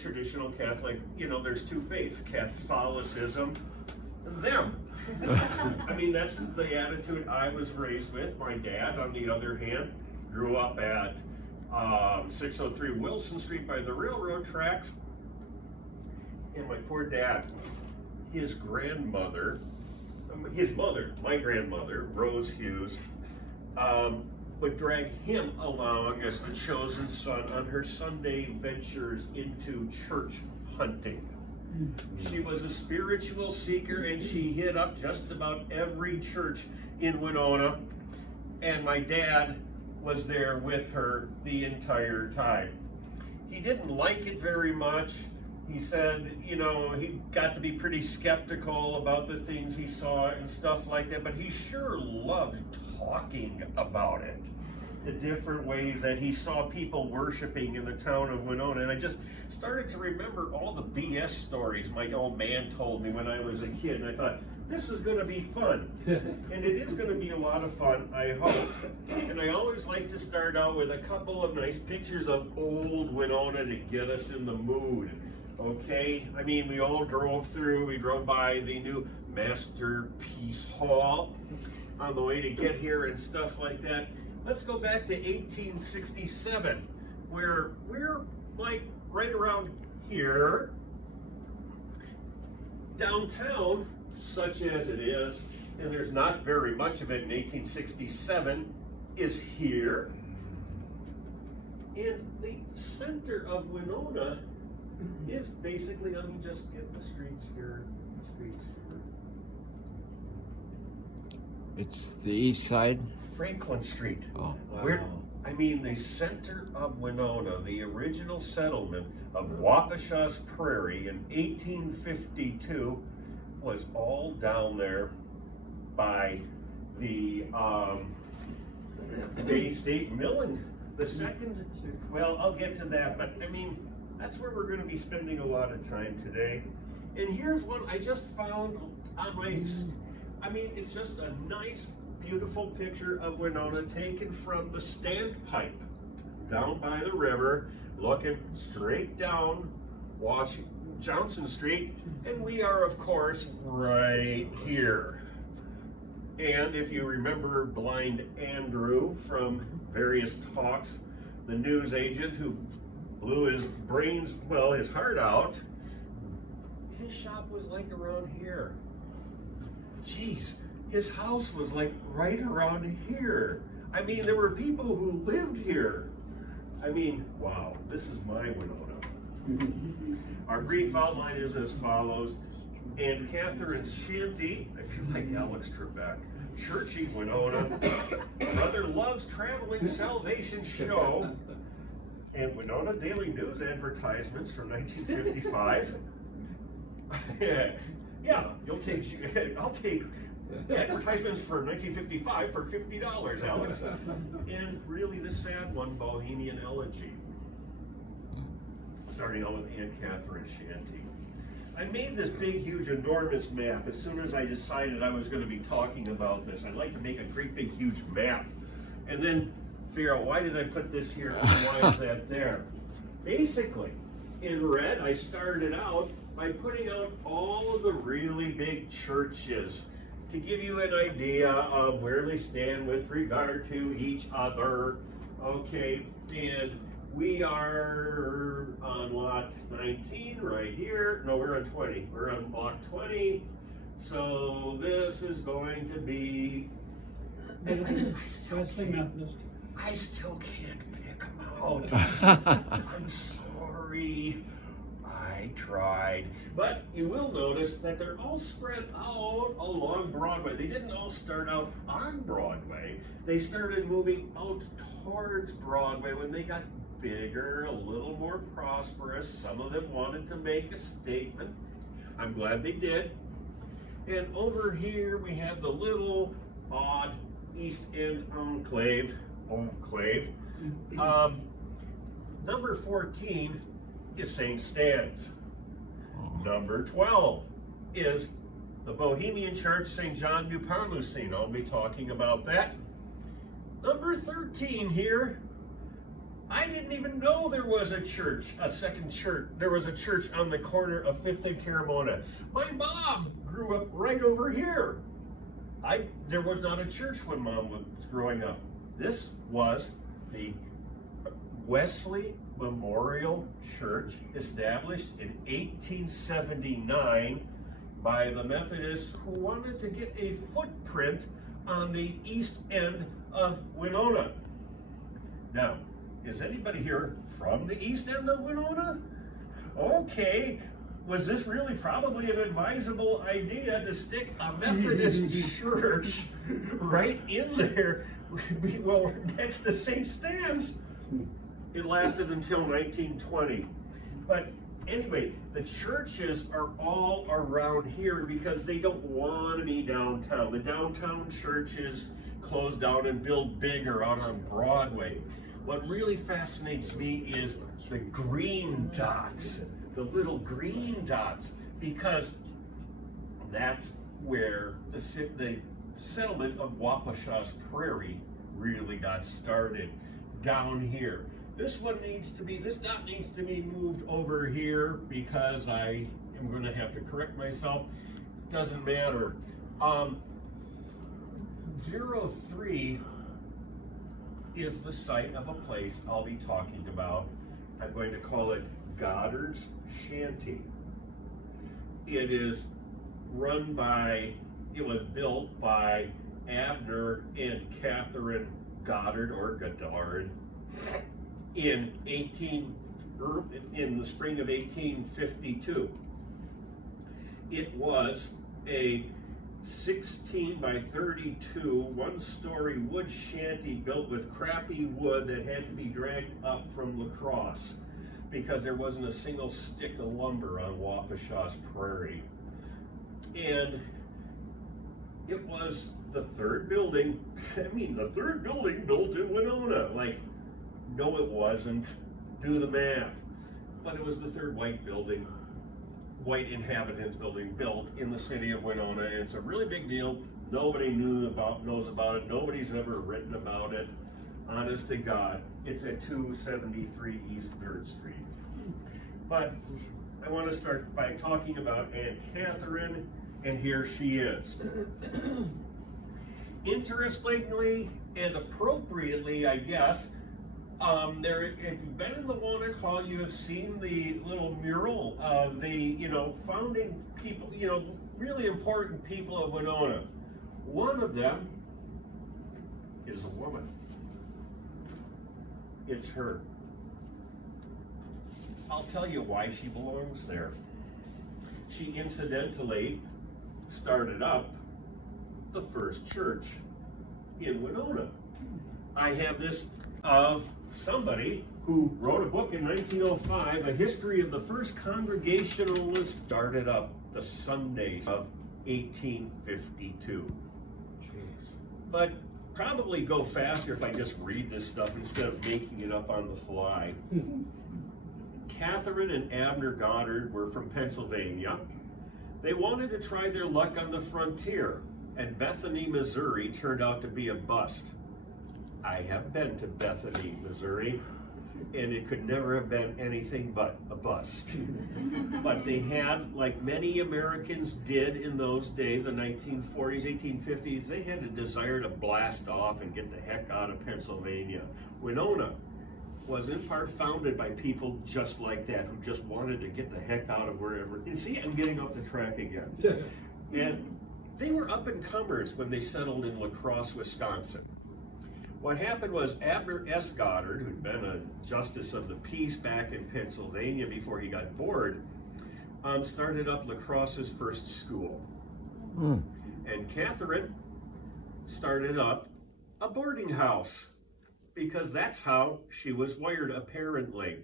traditional Catholic, there's two faiths, Catholicism and them. I mean, that's the attitude I was raised with. My dad, on the other hand, grew up at 603 Wilson Street by the railroad tracks. And my poor dad, his grandmother, my grandmother, Rose Hughes, would drag him along as the chosen son on her Sunday ventures into church hunting. She was a spiritual seeker, and she hit up just about every church in Winona, and my dad was there with her the entire time. He didn't like it very much. He said, he got to be pretty skeptical about the things he saw and stuff like that, but he sure loved talking about it. The different ways that he saw people worshiping in the town of Winona. And I just started to remember all the BS stories my old man told me when I was a kid. And I thought, this is going to be fun. And it is going to be a lot of fun, I hope. And I always like to start out with a couple of nice pictures of old Winona to get us in the mood. Okay? I mean, we drove by the new Masterpiece Hall on the way to get here and stuff like that. Let's go back to 1867, where we're like right around here. Downtown, such as it is, and there's not very much of it in 1867, is here. And the center of Winona is basically, let me just get the streets here. It's the east side? Franklin Street. Oh, wow. The center of Winona, the original settlement of Waukesha's Prairie in 1852 was all down there by the Bay State Milling. The second, well, I'll get to that, but that's where we're going to be spending a lot of time today. And here's one I just found on my, it's just a nice, beautiful picture of Winona taken from the standpipe down by the river, looking straight down Johnson Street, and we are, of course, right here. And if you remember Blind Andrew from various talks, the news agent who blew his heart out, his shop was like around here. Jeez. His house was like right around here. There were people who lived here. Wow, this is my Winona. Our brief outline is as follows. And Catherine's shanty, I feel like Alex Trebek, Churchy Winona, Mother Loves Traveling Salvation Show, and Winona Daily News advertisements from 1955. Yeah, I'll take advertisements for 1955 for $50, Alex. And really the sad one, Bohemian Elegy. Starting out with Aunt Catherine's shanty. I made this big, huge, enormous map as soon as I decided I was going to be talking about this. I'd like to make a great, big, huge map. And then figure out, why did I put this here and why is that there? Basically, in red, I started out by putting out all of the really big churches to give you an idea of where they stand with regard to each other. Okay, and we are on lot 19 right here. No, we're on 20. We're on block 20. So this is going to be, I still can't pick them out. I'm sorry. I tried. But you will notice that they're all spread out along Broadway. They didn't all start out on Broadway. They started moving out towards Broadway when they got bigger, a little more prosperous. Some of them wanted to make a statement. I'm glad they did. And over here we have the little odd East End enclave. Number 14 is St. Stan's. Number 12 is the Bohemian Church, St. John Nepomucene. I'll be talking about that. Number 13 here, I didn't even know there was a church, a second church. There was a church on the corner of 5th and Caramona. My mom grew up right over here. There was not a church when Mom was growing up. This was the Wesley Memorial Church, established in 1879 by the Methodists who wanted to get a footprint on the east end of Winona. Now, is anybody here from the east end of Winona? Okay. Was this really probably an advisable idea to stick a Methodist church right in there, well, next to St. Stan's? It lasted until 1920. But anyway, the churches are all around here because they don't want to be downtown. The downtown churches close down and build bigger out on Broadway. What really fascinates me is the green dots, the little green dots, because that's where the settlement of Waukesha's Prairie really got started, down here. This dot needs to be moved over here because I am going to have to correct myself. Doesn't matter. 03 is the site of a place I'll be talking about. I'm going to call it Goddard's Shanty. It was built by Abner and Catherine Goddard, or Goddard, in the spring of 1852. It was a 16 by 32 one-story wood shanty built with crappy wood that had to be dragged up from La Crosse because there wasn't a single stick of lumber on Waukesha's Prairie. And it was the third building, the third building built in Winona. Like, no it wasn't, do the math. But it was the third white inhabitants building built in the city of Winona, and it's a really big deal. Nobody knows about it. Nobody's ever written about it. Honest to God, it's at 273 East 3rd Street. But I want to start by talking about Aunt Catherine, and here she is. Interestingly and appropriately, I guess, if you've been in the Winona Hall, you have seen the little mural of the, founding people, really important people of Winona. One of them is a woman. It's her. I'll tell you why she belongs there. She incidentally started up the first church in Winona. I have this of somebody who wrote a book in 1905, a history of the first Congregationalist, started up the Sundays of 1852. But probably go faster if I just read this stuff instead of making it up on the fly. Catherine and Abner Goddard were from Pennsylvania. They wanted to try their luck on the frontier, and Bethany, Missouri turned out to be a bust. I have been to Bethany, Missouri, and it could never have been anything but a bust. But they had, like many Americans did in those days, the 1940s, 1850s, they had a desire to blast off and get the heck out of Pennsylvania. Winona was in part founded by people just like that, who just wanted to get the heck out of wherever. You see, I'm getting off the track again. And they were up-and-comers when they settled in La Crosse, Wisconsin. What happened was Abner S. Goddard, who'd been a justice of the peace back in Pennsylvania before he got bored, started up La Crosse's first school. And Catherine started up a boarding house, because that's how she was wired, apparently.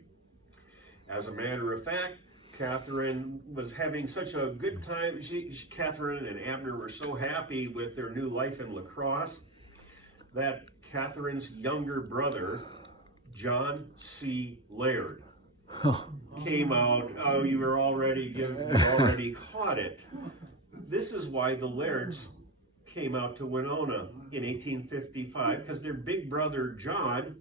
As a matter of fact, Catherine was having such a good time. Catherine and Abner were so happy with their new life in La Crosse that Catherine's younger brother, John C. Laird, came out. Oh, you already caught it. This is why the Lairds came out to Winona in 1855, because their big brother, John,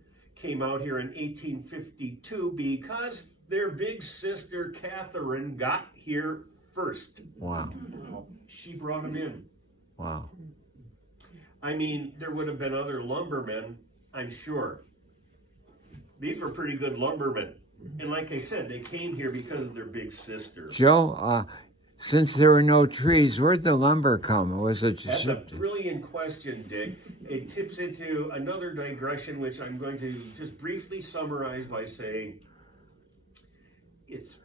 came out here in 1852 because their big sister Catherine got here first. Wow. She brought them in. Wow. I mean, there would have been other lumbermen, I'm sure. These were pretty good lumbermen. And like I said, they came here because of their big sister. Joe, since there were no trees, where'd the lumber come? Was it just... That's a brilliant question, Dick. It tips into another digression, which I'm going to just briefly summarize by saying it's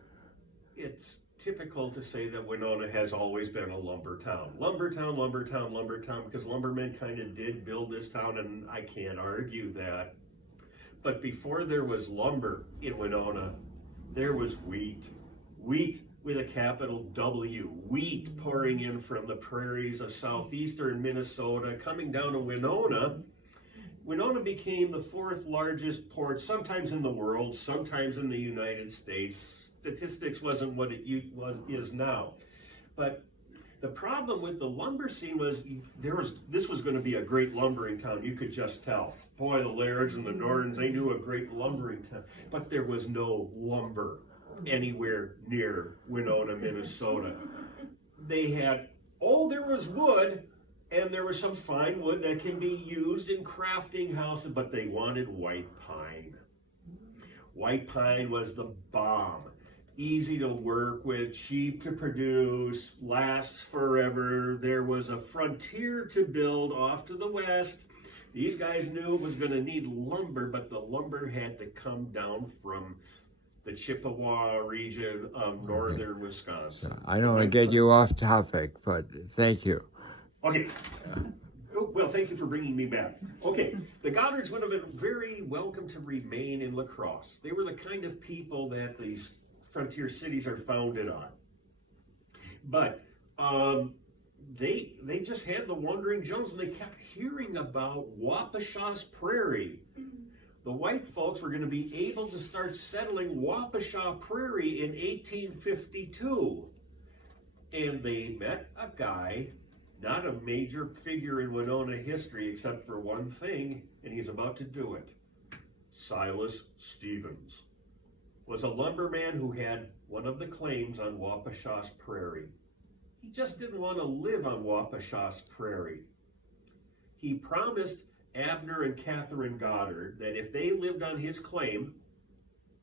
typical to say that Winona has always been a lumber town. Lumber town, lumber town, lumber town, because lumbermen kind of did build this town, and I can't argue that. But before there was lumber in Winona, there was wheat. Wheat with a capital W. Wheat pouring in from the prairies of southeastern Minnesota, coming down to Winona. Winona became the 4th largest port, sometimes in the world, sometimes in the United States. Statistics wasn't what it is now. But the problem with the lumber scene was this was going to be a great lumbering town. You could just tell. Boy, the Lairds and the Nordens, they knew a great lumbering town. But there was no lumber anywhere near Winona, Minnesota. They had, there was wood, and there was some fine wood that can be used in crafting houses, but they wanted white pine. White pine was the bomb. Easy to work with, cheap to produce, lasts forever. There was a frontier to build off to the west. These guys knew it was going to need lumber, but the lumber had to come down from the Chippewa region of northern Wisconsin. I don't want to get you off topic, but thank you. Okay. Well, thank you for bringing me back. Okay, the Goddards would have been very welcome to remain in La Crosse. They were the kind of people that these frontier cities are founded on. But they just had the Wandering Jones, and they kept hearing about Wapashaw's Prairie. The white folks were going to be able to start settling Wapashaw Prairie in 1852. And they met a guy, not a major figure in Winona history except for one thing, and he's about to do it. Silas Stevens was a lumberman who had one of the claims on Wapashaw's Prairie. He just didn't want to live on Wapashaw's Prairie. He promised Abner and Catherine Goddard that if they lived on his claim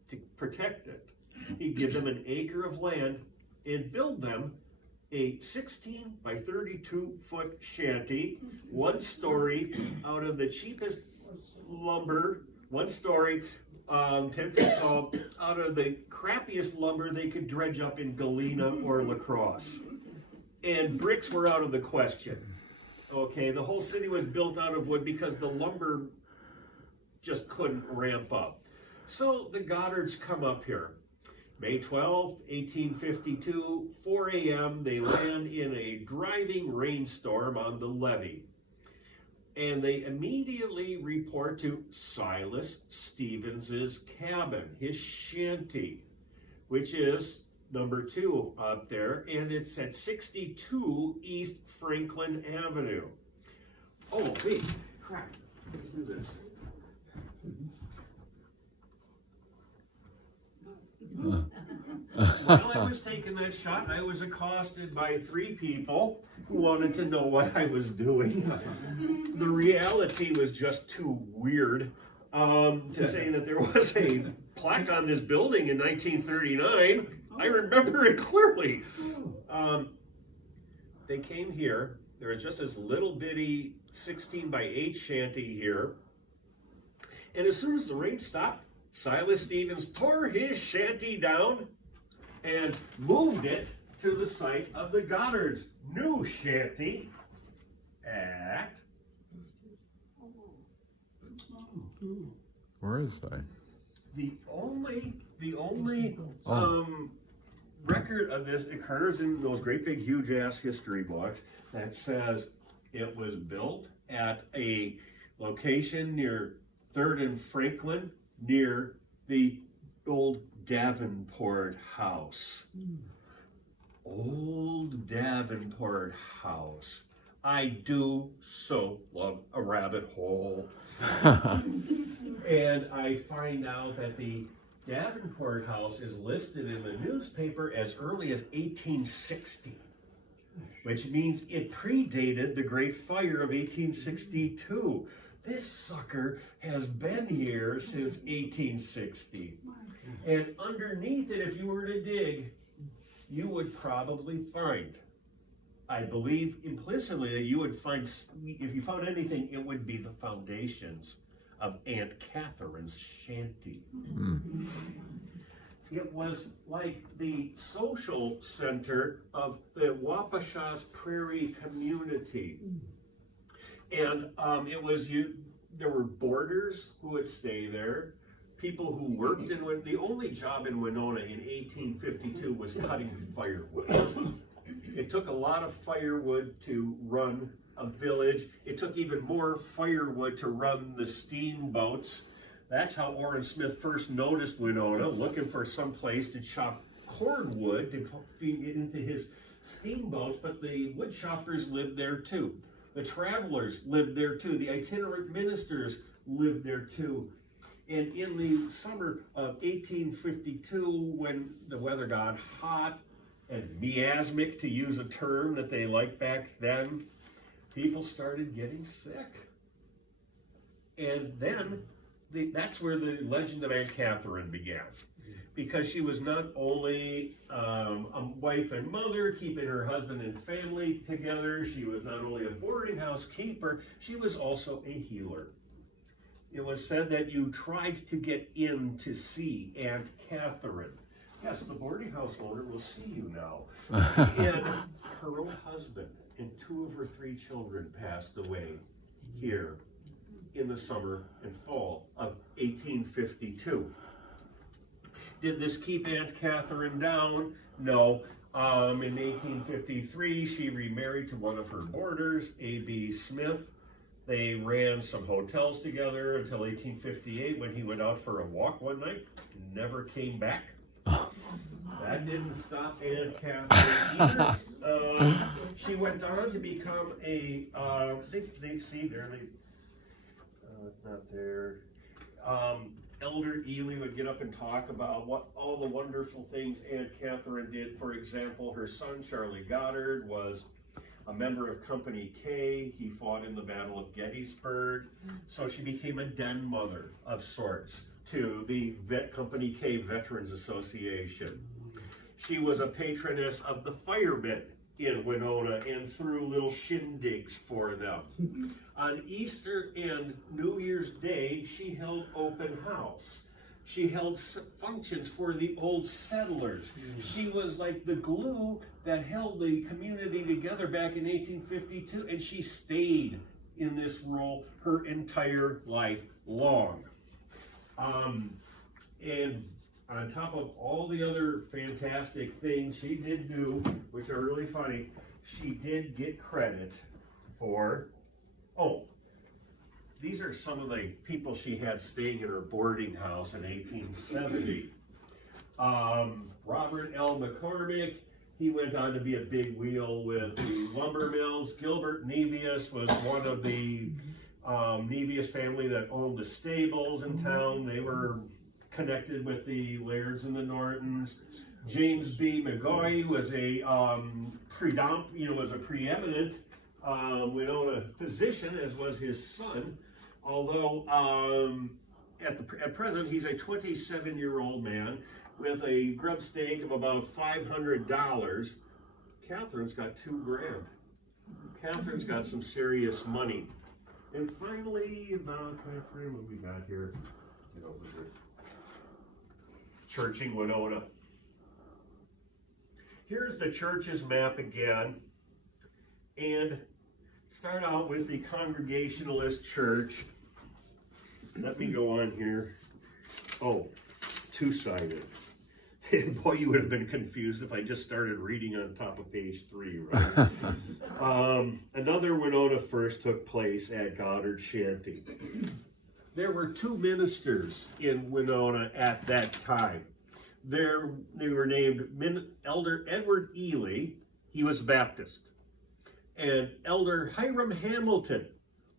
to protect it, he'd give them an acre of land and build them a 16 by 32 foot shanty, 1 story, out of the cheapest lumber, 1 story, 10 feet tall, out of the crappiest lumber they could dredge up in Galena or La Crosse. And bricks were out of the question. Okay, the whole city was built out of wood because the lumber just couldn't ramp up. So the Goddards come up here. May 12, 1852, 4 a.m., they land in a driving rainstorm on the levee. And they immediately report to Silas Stevens's cabin, his shanty, which is number 2 up there, and it's at 62 East Franklin Avenue. Oh, wait, crap. Let's do this. While I was taking that shot, I was accosted by 3 people who wanted to know what I was doing. The reality was just too weird to say that there was a plaque on this building in 1939. I remember it clearly. They came here. There was just this little bitty 16 by 8 shanty here. And as soon as the rain stopped, Silas Stevens tore his shanty down and moved it to the site of the Goddards' new shanty at... Where is that? The only record of this occurs in those great big huge ass history books that says it was built at a location near 3rd and Franklin, near the old Davenport House. Old Davenport House. I do so love a rabbit hole. And I find out that the Davenport house is listed in the newspaper as early as 1860, which means it predated the Great Fire of 1862. This sucker has been here since 1860. And underneath it, if you were to dig, you would probably find, I believe implicitly, that you would find, if you found anything, it would be the foundations of Aunt Catherine's shanty. It was like the social center of the Wapashaw's Prairie community. And there were boarders who would stay there, people who worked in, the only job in Winona in 1852 was cutting firewood. It took a lot of firewood to run a village. It took even more firewood to run the steamboats. That's how Orrin Smith first noticed Winona, looking for some place to chop cordwood to feed it into his steamboats, but the wood choppers lived there too. The travelers lived there too. The itinerant ministers lived there too. And in the summer of 1852, when the weather got hot and miasmic, to use a term that they liked back then, people started getting sick. And then that's where the legend of Aunt Catherine began. Because she was not only a wife and mother, keeping her husband and family together, she was not only a boarding house keeper, she was also a healer. It was said that you tried to get in to see Aunt Catherine. Yes, the boarding house owner will see you now. And her own husband and 2 of her 3 children passed away here in the summer and fall of 1852. Did this keep Aunt Catherine down? No. In 1853, she remarried to one of her boarders, A.B. Smith. They ran some hotels together until 1858, when he went out for a walk one night, never came back. That didn't stop Aunt Catherine either. She went on to become a, not there. Elder Ely would get up and talk about what all the wonderful things Aunt Catherine did. For example, her son, Charlie Goddard, was a member of Company K. He fought in the Battle of Gettysburg. So she became a den mother of sorts to the Company K Veterans Association. She was a patroness of the firemen in Winona and threw little shindigs for them. On Easter and New Year's Day, she held open house. She held functions for the old settlers. She was like the glue that held the community together back in 1852, and she stayed in this role her entire life long. And on top of all the other fantastic things she did do, which are really funny, she did get credit for, these are some of the people she had staying in her boarding house in 1870. Robert L. McCormick, he went on to be a big wheel with the lumber mills. Gilbert Nevius was one of the Nevius family that owned the stables in town. They were connected with the Lairds and the Nortons. James B. McGoy was a preeminent Winona physician, as was his son. Although at present he's a 27-year-old man with a grub stake of about $500. Catherine's got $2,000. Catherine's got some serious money. And finally, about Catherine, what we got here? Get over here. Churching Winona. Here's the church's map again. And start out with the Congregationalist Church. Let me go on here. Oh, 2-sided. And boy, you would have been confused if I just started reading on top of page 3, right? Another Winona first took place at Goddard Shanty. There were 2 ministers in Winona at that time. They were named Elder Edward Ely, he was Baptist, and Elder Hiram Hamilton,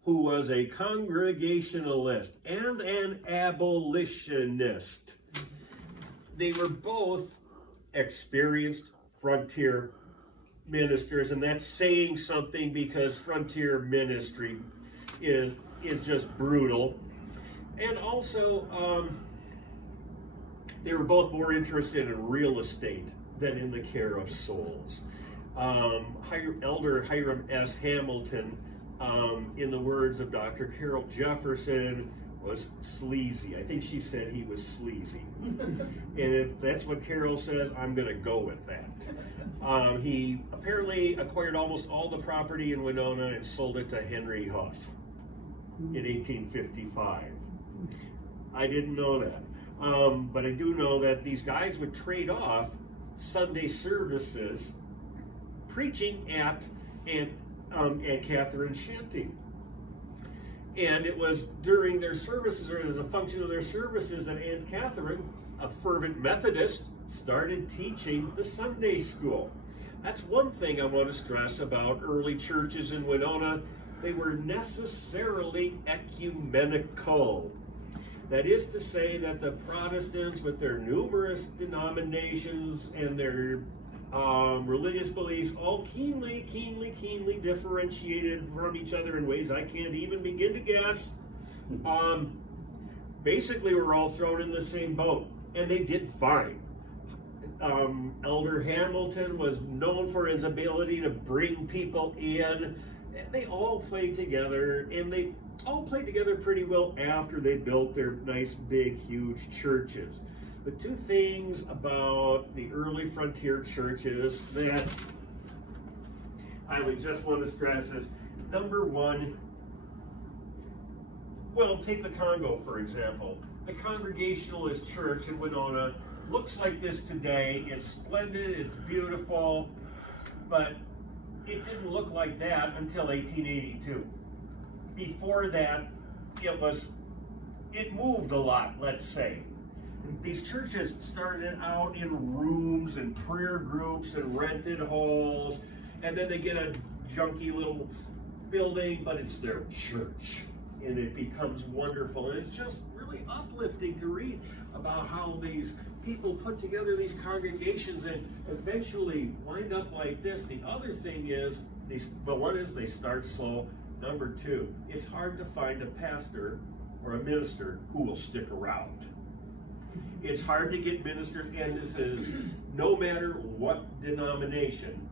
who was a Congregationalist and an abolitionist. They were both experienced frontier ministers, and that's saying something because frontier ministry is just brutal. And also, they were both more interested in real estate than in the care of souls. Elder Hiram S. Hamilton, in the words of Dr. Carol Jefferson, was sleazy. I think she said he was sleazy. And if that's what Carol says, I'm going to go with that. He apparently acquired almost all the property in Winona and sold it to Henry Huff in 1855. I didn't know that. But I do know that these guys would trade off Sunday services preaching at Catherine Shanty. And it was during their services, or as a function of their services, that Aunt Catherine, a fervent Methodist, started teaching the Sunday school. That's one thing I want to stress about early churches in Winona. They were necessarily ecumenical. That is to say that the Protestants, with their numerous denominations and their religious beliefs, all keenly differentiated from each other in ways I can't even begin to guess, basically we're all thrown in the same boat, and they did fine. Elder Hamilton was known for his ability to bring people in. They all played together, and they all played together pretty well after they built their nice, big, huge churches. The two things about the early frontier churches that I would just want to stress is, number one, well, take the Congo, for example. The Congregationalist church in Winona looks like this today. It's splendid, it's beautiful, but it didn't look like that until 1882. Before that, it moved a lot, let's say. These churches started out in rooms and prayer groups and rented halls, and then they get a junky little building, but it's their church, and it becomes wonderful. And it's just really uplifting to read about how these people put together these congregations and eventually wind up like this. The other thing is, one is they start slow. Number two, it's hard to find a pastor or a minister who will stick around. It's hard to get ministers, and this is no matter what denomination.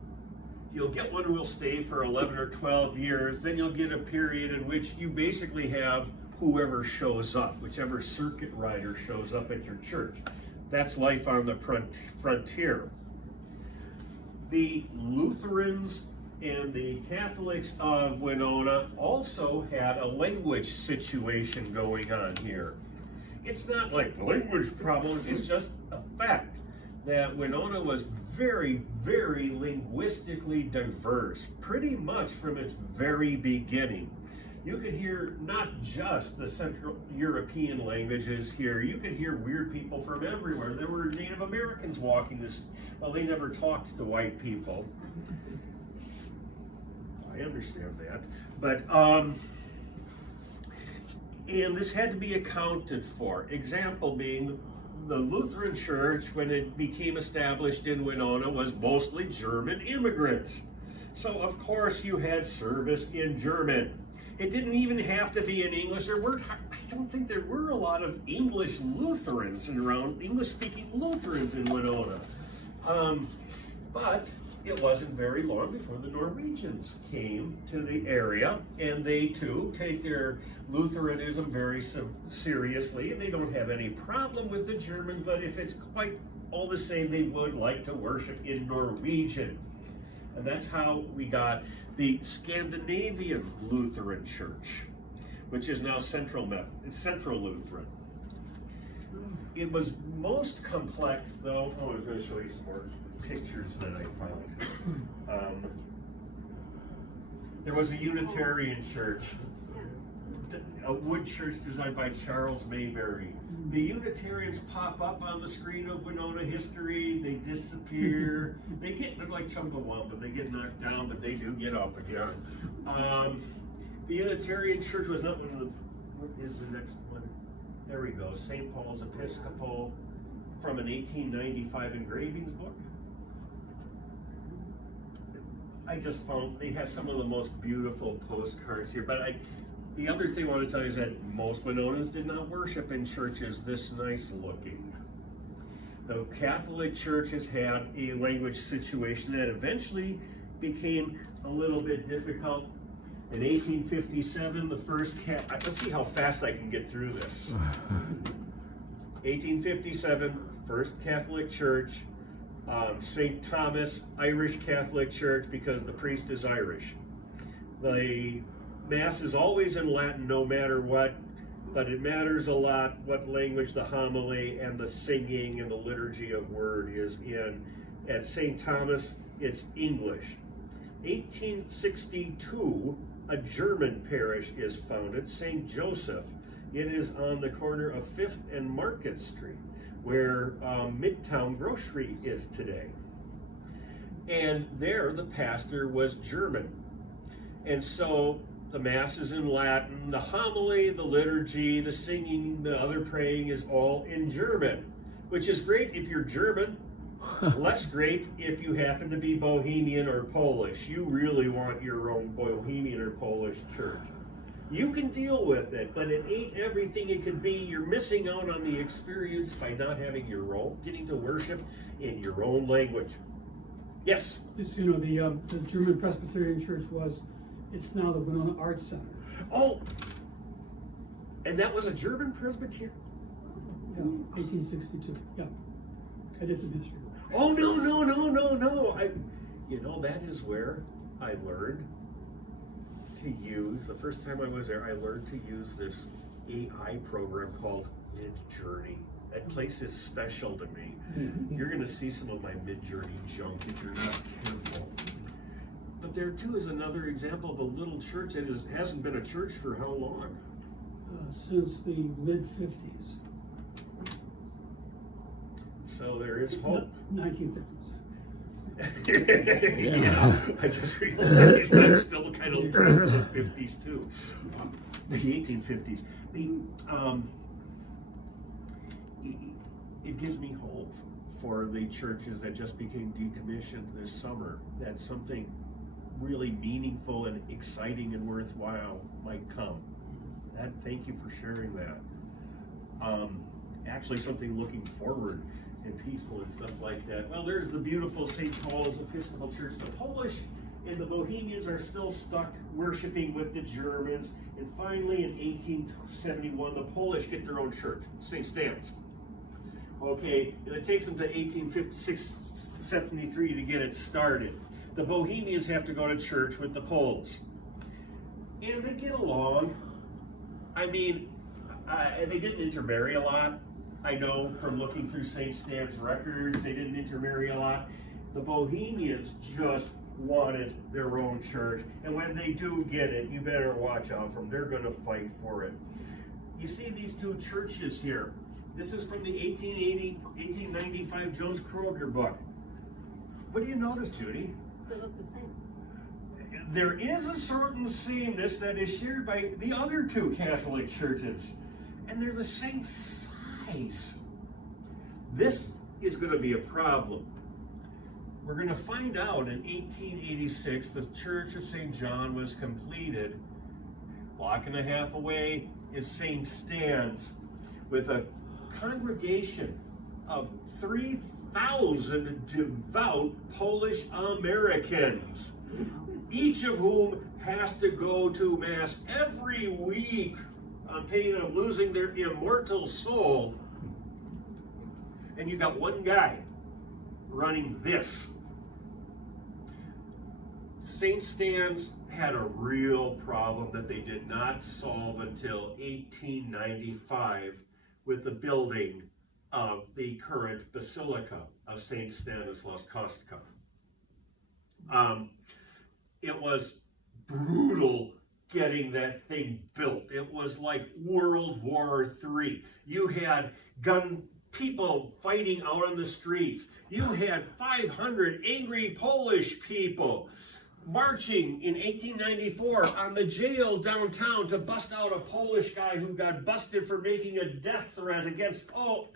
You'll get one who will stay for 11 or 12 years, then you'll get a period in which you basically have whoever shows up, whichever circuit rider shows up at your church. That's life on the frontier. The Lutherans and the Catholics of Winona also had a language situation going on here. It's not like language problems, it's just a fact that Winona was very, very linguistically diverse, pretty much from its very beginning. You could hear not just the Central European languages here, you could hear weird people from everywhere. There were Native Americans walking this, well, they never talked to white people. I understand that, but and this had to be accounted for. Example being, the Lutheran Church, when it became established in Winona, was mostly German immigrants. So of course you had service in German. It didn't even have to be in English. I don't think there were a lot of English Lutherans around, English-speaking Lutherans in Winona. But it wasn't very long before the Norwegians came to the area, and they too take their Lutheranism very seriously, and they don't have any problem with the German, but if it's quite all the same, they would like to worship in Norwegian. And that's how we got the Scandinavian Lutheran Church, which is now Central Lutheran. It was most complex, though. Oh, I was going to show you some more pictures that I found. There was a Unitarian church, a wood church designed by Charles Mayberry. The Unitarians pop up on the screen of Winona history, they disappear, they're like Chumbawamba, they get knocked down, but they do get up again. The Unitarian Church was not one of the, what is the next one? There we go, St. Paul's Episcopal, from an 1895 engravings book. I just found they have some of the most beautiful postcards here. But the other thing I want to tell you is that most Winonans did not worship in churches this nice looking. The Catholic churches had a language situation that eventually became a little bit difficult. In 1857, the first let's see how fast I can get through this. 1857, first Catholic church, St. Thomas, Irish Catholic Church, because the priest is Irish. The Mass is always in Latin no matter what, but it matters a lot what language the homily and the singing and the liturgy of word is in. At St. Thomas, it's English. 1862, a German parish is founded, St. Joseph. It is on the corner of 5th and Market Street, where Midtown Grocery is today. And there, the pastor was German. And so the Mass is in Latin, the homily, the liturgy, the singing, the other praying is all in German, which is great if you're German. Less great if you happen to be Bohemian or Polish. You really want your own Bohemian or Polish church. You can deal with it, but it ain't everything it could be. You're missing out on the experience by not having your own, getting to worship in your own language. Yes? Just, the German Presbyterian Church it's now the Winona Arts Center. Oh! And that was a German Presbyterian? Yeah, 1862, yeah. I did some history. Oh, no. That is where I learned to use, the first time I was there, I learned to use this AI program called Midjourney. That place is special to me. Mm-hmm. You're going to see some of my Midjourney junk if you're not careful. But there too is another example of a little church that hasn't been a church for how long? Since the mid-50s. So there is hope. 1950s. Yeah, I just realized I'm still kind of trying to the 50s too. The 1850s. It gives me hope for the churches that just became decommissioned this summer, that something really meaningful and exciting and worthwhile might come. Thank you for sharing that. Actually, something looking forward and peaceful and stuff like that. Well, there's the beautiful St. Paul's Episcopal Church. The Polish and the Bohemians are still stuck worshiping with the Germans. And finally, in 1871, the Polish get their own church, St. Stan's. Okay, and it takes them to 1873 to get it started. The Bohemians have to go to church with the Poles. And they get along. I mean, they didn't intermarry a lot. I know from looking through St. Stan's records, they didn't intermarry a lot. The Bohemians just wanted their own church. And when they do get it, you better watch out for them. They're going to fight for it. You see these two churches here. This is from the 1895 Jones Kroger book. What do you notice, Judy? They look the same. There is a certain sameness that is shared by the other two Catholic churches. And they're the same size. This is going to be a problem. We're going to find out in 1886 the Church of St. John was completed. A block and a half away is St. Stan's with a congregation of 3,000 devout Polish Americans, each of whom has to go to Mass every week on pain of losing their immortal soul. And you got one guy running this. St. Stan's had a real problem that they did not solve until 1895 with the building of the current Basilica of St. Stanislaus Kostka. It was brutal getting that thing built. It was like World War III. You had people fighting out on the streets. You had 500 angry Polish people. marching in 1894 on the jail downtown to bust out a Polish guy who got busted for making a death threat against Pope.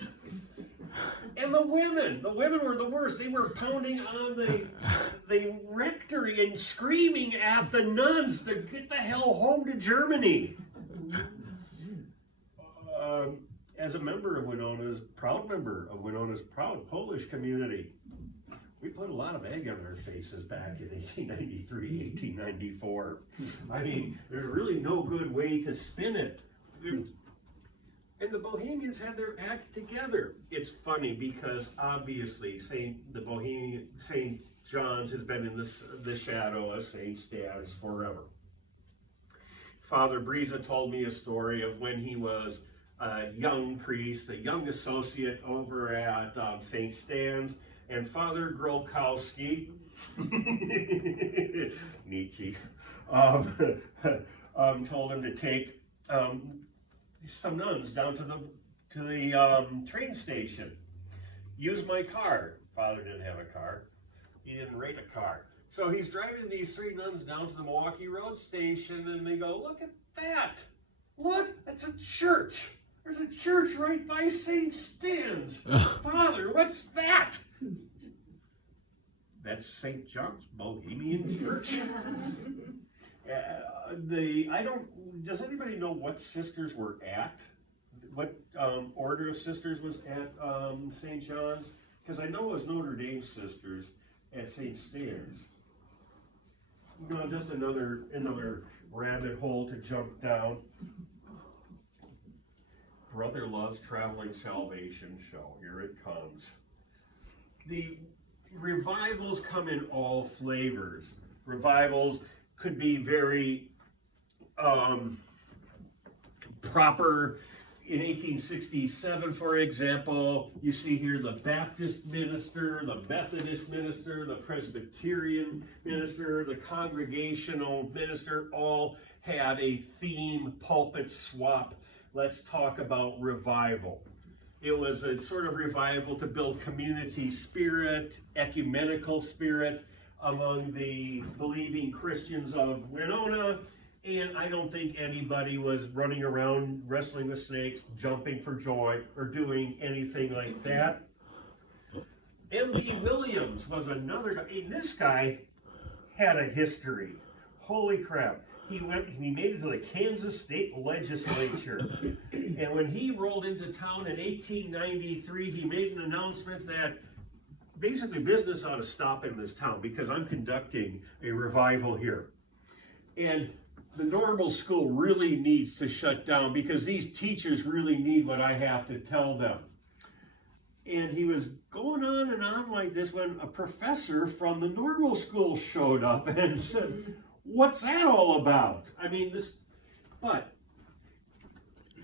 And the women were the worst. They were pounding on the rectory and screaming at the nuns to get the hell home to Germany. As a member of Winona's proud Polish community, we put a lot of egg on our faces back in 1893, 1894. I mean, there's really no good way to spin it. And the Bohemians had their act together. It's funny because obviously St. John's has been in the shadow of St. Stan's forever. Father Briza told me a story of when he was a young priest, a young associate over at St. Stan's, and Father Grolkowski, Nietzsche, told him to take some nuns down to the train station. Use my car. Father didn't have a car. He didn't rent a car. So he's driving these 3 nuns down to the Milwaukee Road station, and they go, "Look at that! Look, that's a church. There's a church right by St. Stan's. Father, what's that?" That's St. John's Bohemian Church. Does anybody know what sisters were at? What order of sisters was at St. John's? Because I know it was Notre Dame sisters at St. Stan's. No, just another rabbit hole to jump down. Brother Love's Traveling Salvation Show. Here it comes. The revivals come in all flavors. Revivals could be very proper. In 1867, for example, you see here the Baptist minister, the Methodist minister, the Presbyterian minister, the Congregational minister, all had a theme pulpit swap. Let's talk about revival. It was a sort of revival to build community spirit, ecumenical spirit among the believing Christians of Winona. And I don't think anybody was running around wrestling with snakes, jumping for joy, or doing anything like that. M.D. Williams was another guy. And this guy had a history. Holy crap. He made it to the Kansas State Legislature. And when he rolled into town in 1893, he made an announcement that basically business ought to stop in this town because I'm conducting a revival here. And the normal school really needs to shut down because these teachers really need what I have to tell them. And he was going on and on like this when a professor from the normal school showed up and said, "What's that all about?" I mean, this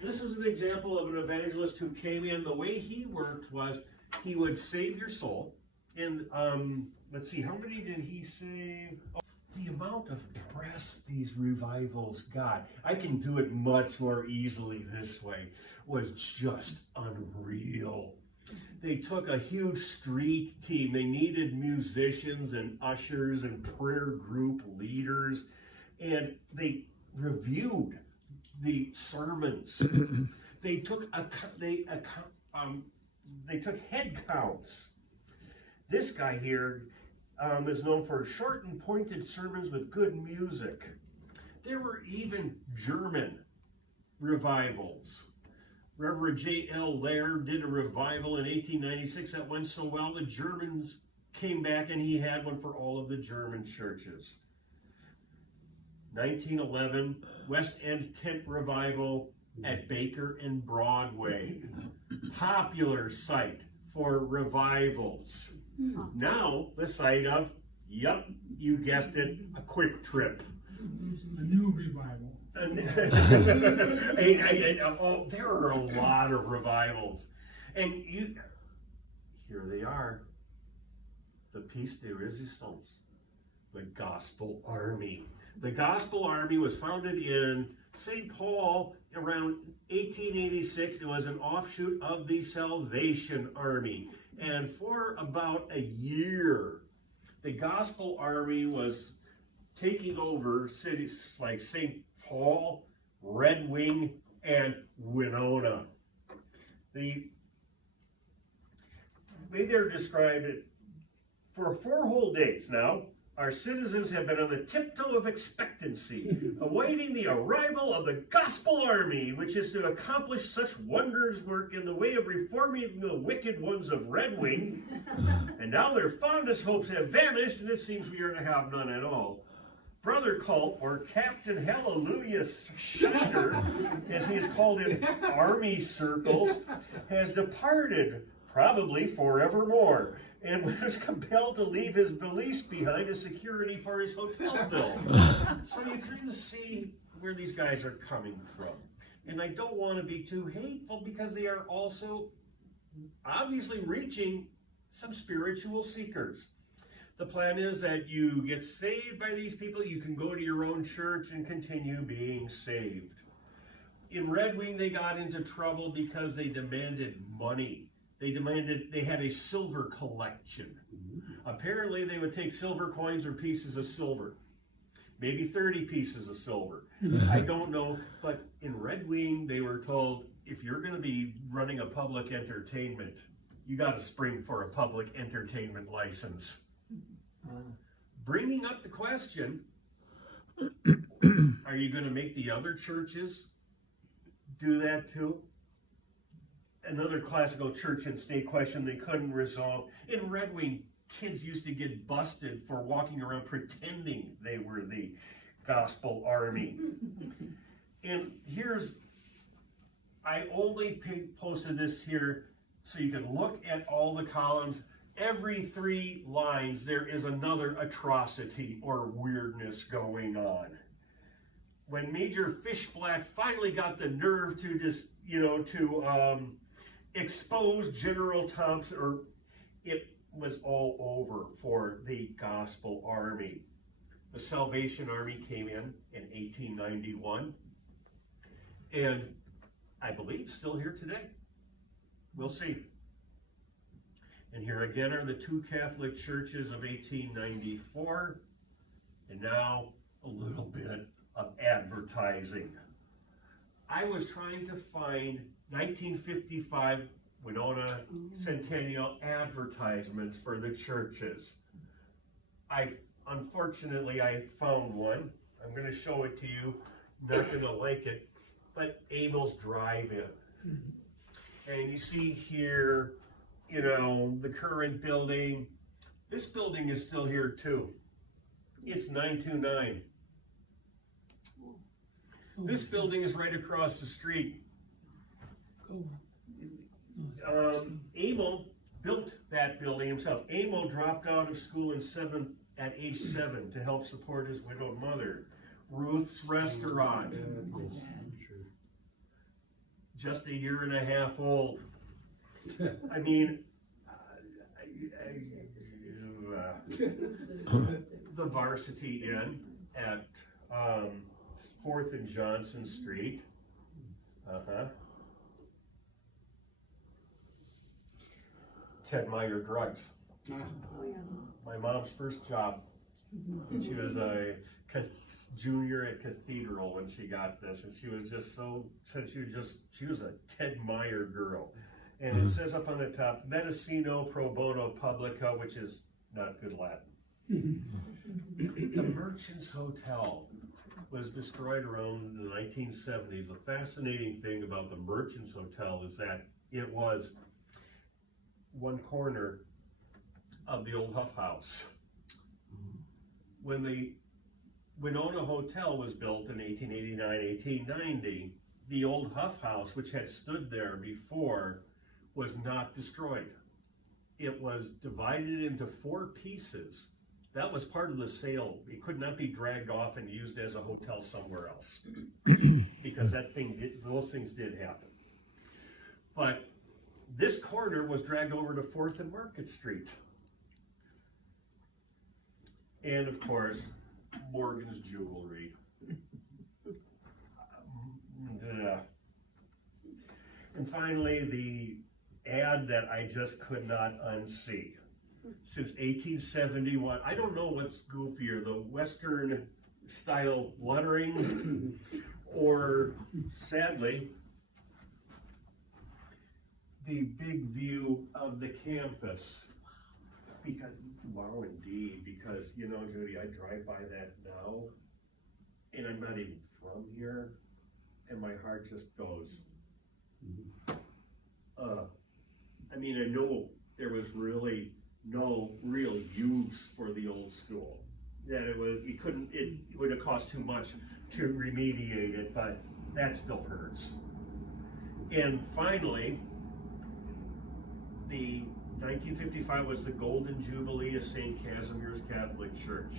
is an example of an evangelist who came in. The way he worked was he would save your soul. And let's see, how many did he save? Oh, the amount of press these revivals got, I can do it much more easily this way, was just unreal. They took a huge street team. They needed musicians and ushers and prayer group leaders, and they reviewed the sermons. They took head counts. This guy here is known for short and pointed sermons with good music. There were even German revivals. Reverend J.L. Laird did a revival in 1896 that went so well the Germans came back and he had one for all of the German churches. 1911, West End Tent Revival at Baker and Broadway. Popular site for revivals. Now the site of, yep, you guessed it, a Quick Trip. A new revival. There are a lot of revivals. And here they are. The piece de resistance. The Gospel Army. The Gospel Army was founded in St. Paul around 1886. It was an offshoot of the Salvation Army. And for about a year, the Gospel Army was taking over cities like St. Paul, Red Wing, and Winona. The way they're described it, for 4 whole days now, our citizens have been on the tiptoe of expectancy, awaiting the arrival of the gospel army, which is to accomplish such wondrous work in the way of reforming the wicked ones of Red Wing. And now their fondest hopes have vanished, and it seems we are to have none at all. Brother Culp, or Captain Hallelujah Shiner, as he is called in army circles, has departed, probably forevermore, and was compelled to leave his valise behind as security for his hotel bill. So you kind of see where these guys are coming from. And I don't want to be too hateful, because they are also obviously reaching some spiritual seekers. The plan is that you get saved by these people, you can go to your own church and continue being saved. In Red Wing, they got into trouble because they demanded money. They had a silver collection. Apparently, they would take silver coins or pieces of silver. Maybe 30 pieces of silver. I don't know. But in Red Wing, they were told, if you're going to be running a public entertainment, you got to spring for a public entertainment license. Bringing up the question, are you going to make the other churches do that too? Another classical church and state question they couldn't resolve. In Red Wing, kids used to get busted for walking around pretending they were the gospel army. And I only posted this here so you can look at all the columns. Every 3 lines, there is another atrocity or weirdness going on. When Major Fishblack finally got the nerve to just, expose General Thompson, it was all over for the Gospel Army. The Salvation Army came in 1891, and I believe still here today. We'll see. And here again are the 2 Catholic churches of 1894, and now a little bit of advertising. I was trying to find 1955 Winona Centennial advertisements for the churches. Unfortunately, I found one. I'm going to show it to you. Not going to like it, but Abel's Drive-In. And you see here, the current building. This building is still here too. It's 929. This building is right across the street. Abel built that building himself. Abel dropped out of school at age 7 to help support his widowed mother. Ruth's Restaurant, just a year and a half old. I mean, the Varsity Inn at 4th and Johnson Street. Ted Meyer Drugs. My mom's first job. She was a junior at Cathedral when she got this, and she was just she was a Ted Meyer girl. And it says up on the top, Medicino Pro Bono Publica, which is not good Latin. The Merchants Hotel was destroyed around the 1970s. The fascinating thing about the Merchants Hotel is that it was one corner of the old Huff House. When the Winona Hotel was built in 1889, 1890, the old Huff House, which had stood there before, was not destroyed. It was divided into 4 pieces. That was part of the sale. It could not be dragged off and used as a hotel somewhere else, because those things did happen. But this corner was dragged over to 4th and Market Street. And of course, Morgan's Jewelry. And finally, the ad that I just could not unsee. since 1871. I don't know what's goofier, the Western style lettering or, sadly, the big view of the campus. Because, wow, indeed, because, you know, Judy, I drive by that now, and I'm not even from here, and my heart just goes, I mean, I know there was really no real use for the old school. That it would have cost too much to remediate it, but that still hurts. And finally, the 1955 was the Golden Jubilee of St. Casimir's Catholic Church.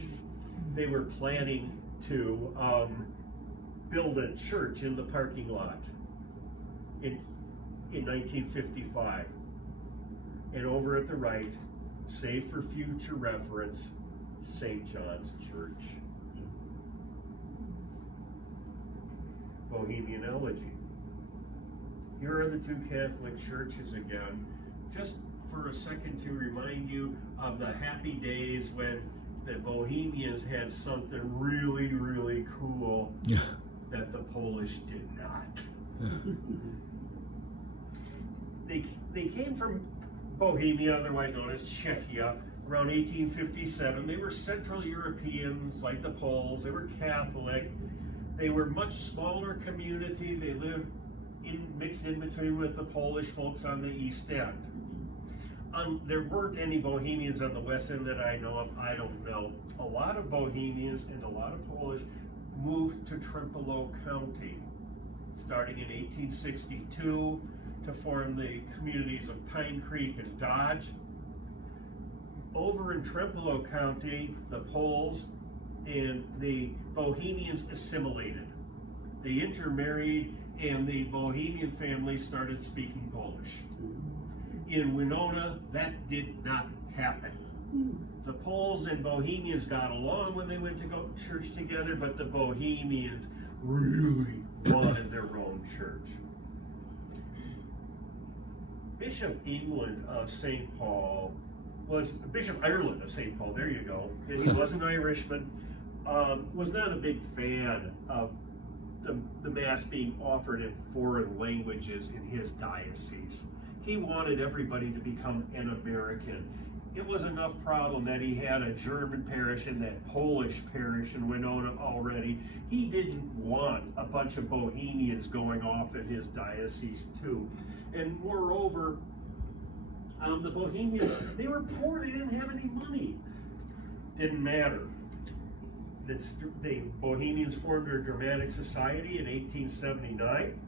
They were planning to build a church in the parking lot in 1955. And over at the right, save for future reference, St. John's Church. Bohemian Elegy. Here are the two Catholic churches again, just for a second to remind you of the happy days when the Bohemians had something really, really cool that the Polish did not. They came from Bohemia, otherwise known as Czechia, around 1857. They were Central Europeans like the Poles. They were Catholic. They were much smaller community. They lived mixed in between with the Polish folks on the East End. There weren't any Bohemians on the West End that I know of. I don't know. A lot of Bohemians and a lot of Polish moved to Trempealeau County, starting in 1862 to form the communities of Pine Creek and Dodge. Over in Trempealeau County, the Poles and the Bohemians assimilated. They intermarried, and the Bohemian families started speaking Polish. In Winona, that did not happen. The Poles and Bohemians got along when they went to go to church together, but the Bohemians really wanted their own church. Bishop England of St. Paul was Bishop Ireland of St. Paul, there you go, and he was an Irishman, was not a big fan of the Mass being offered in foreign languages in his diocese. He wanted everybody to become an American. It was enough problem that he had a German parish and that Polish parish in Winona already. He didn't want a bunch of Bohemians going off in his diocese too. And moreover, the Bohemians, they were poor, they didn't have any money. Didn't matter. The Bohemians formed their dramatic society in 1879,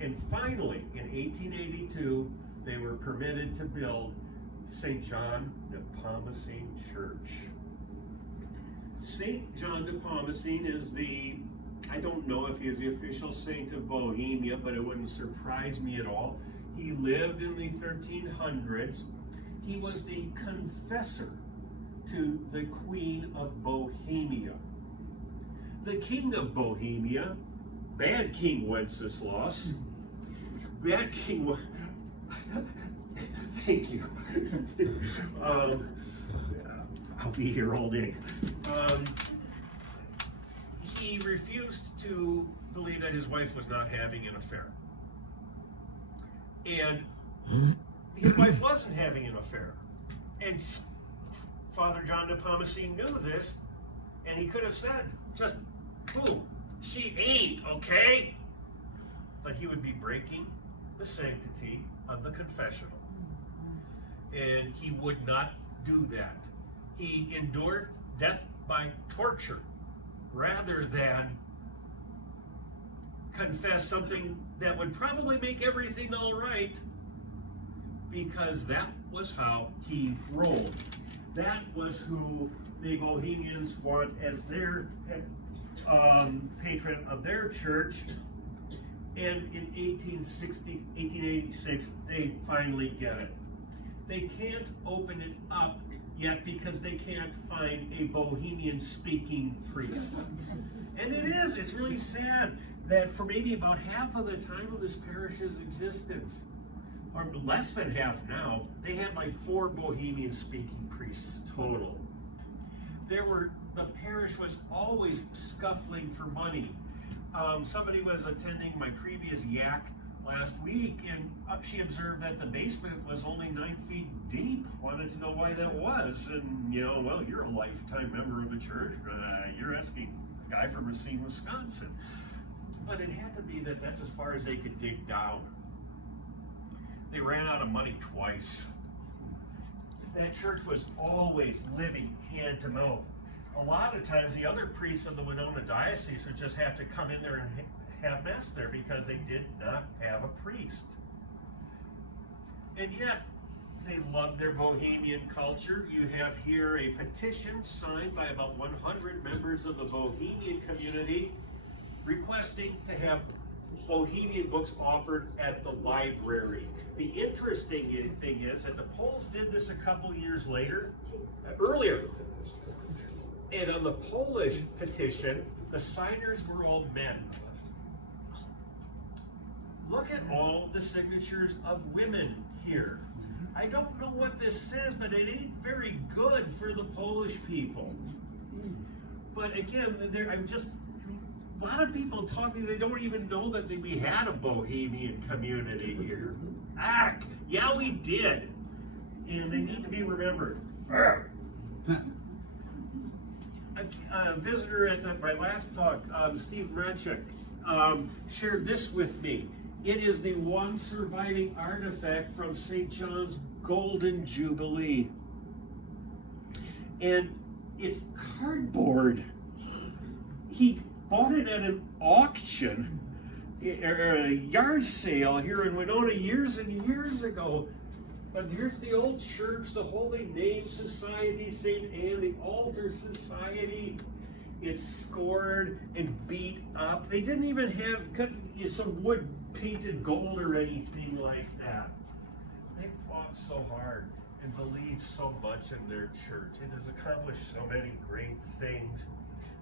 and finally, in 1882, they were permitted to build St. John Nepomucene Church. St. John Nepomucene is I don't know if he is the official saint of Bohemia, but it wouldn't surprise me at all. He lived in the 1300s. He was the confessor to the Queen of Bohemia. The King of Bohemia, bad King Wenceslas, bad King, thank you. I'll be here all day. He refused to believe that his wife was not having an affair. And his wife wasn't having an affair. And Father John Nepomucene knew this, and he could have said, just, boom, she ain't, okay? But he would be breaking the sanctity of the confessional. And he would not do that. He endured death by torture rather than confess something that would probably make everything all right, because that was how he rolled. That was who the Bohemians want as their patron of their church. And in 1886, they finally get it. They can't open it up yet because they can't find a Bohemian speaking priest. And it's really sad that for maybe about half of the time of this parish's existence, or less than half now, they had like 4 Bohemian speaking priests total. The parish was always scuffling for money. Somebody was attending my previous yak last week, and she observed that the basement was only 9 feet deep. Wanted to know why that was, and well, you're a lifetime member of the church. You're asking a guy from Racine, Wisconsin. But it had to be that's as far as they could dig down. They ran out of money twice. That church was always living hand to mouth. A lot of times the other priests of the Winona diocese would just have to come in there and have mass there because they did not have a priest. And yet, they loved their bohemian culture. You have here a petition signed by about 100 members of the bohemian community requesting to have bohemian books offered at the library. The interesting thing is that the Poles did this a couple years earlier. And on the Polish petition, the signers were all men. Look at all the signatures of women here. I don't know what this says, but it ain't very good for the Polish people. But again, a lot of people talk to me, they don't even know that we had a bohemian community here. Yeah, we did. And they need to be remembered. A visitor at my last talk, Steve Radchuk, shared this with me. It is the one surviving artifact from St. John's Golden Jubilee. And it's cardboard. He bought it at an auction, or a yard sale here in Winona years and years ago. But here's the old church, the Holy Name Society, St. Anne, the Altar Society. It's scored and beat up. They didn't even have some wood painted gold or anything like that. They fought so hard and believed so much in their church. It has accomplished so many great things.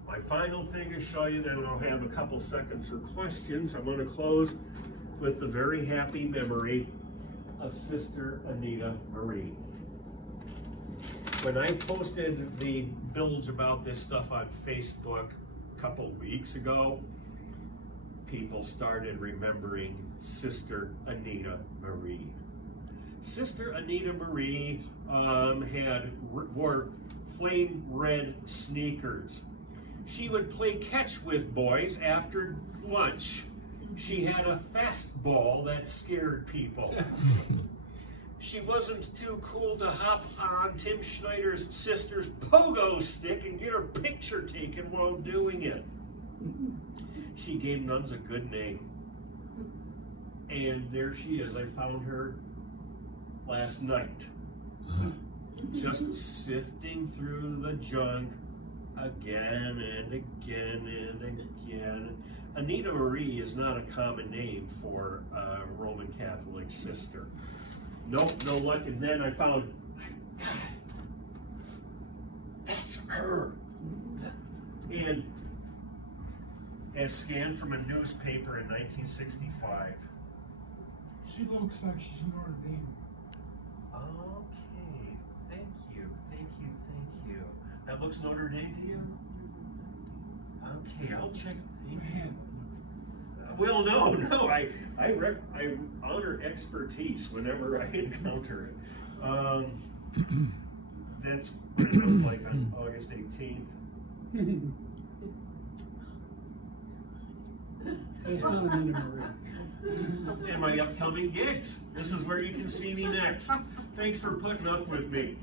My final thing to show you, then I'll have a couple seconds for questions. I'm going to close with the very happy memory of Sister Anita Marie. When I posted the bilge about this stuff on Facebook a couple weeks ago, people started remembering Sister Anita Marie. Sister Anita Marie wore flame red sneakers. She would play catch with boys after lunch. She had a fastball that scared people. She wasn't too cool to hop on Tim Schneider's sister's pogo stick and get her picture taken while doing it. She gave nuns a good name. And there she is. I found her last night. Just sifting through the junk again and again and again. Anita Marie is not a common name for a Roman Catholic sister. Nope, no luck. And then I found, my God, that's her. And as scanned from a newspaper in 1965. She looks like she's Notre Dame. Okay, thank you. That looks Notre Dame to you? Okay, I'll check. Well, no, I honor expertise whenever I encounter it. That's what it looked like on August 18th. And my upcoming gigs. This is where you can see me next. Thanks for putting up with me.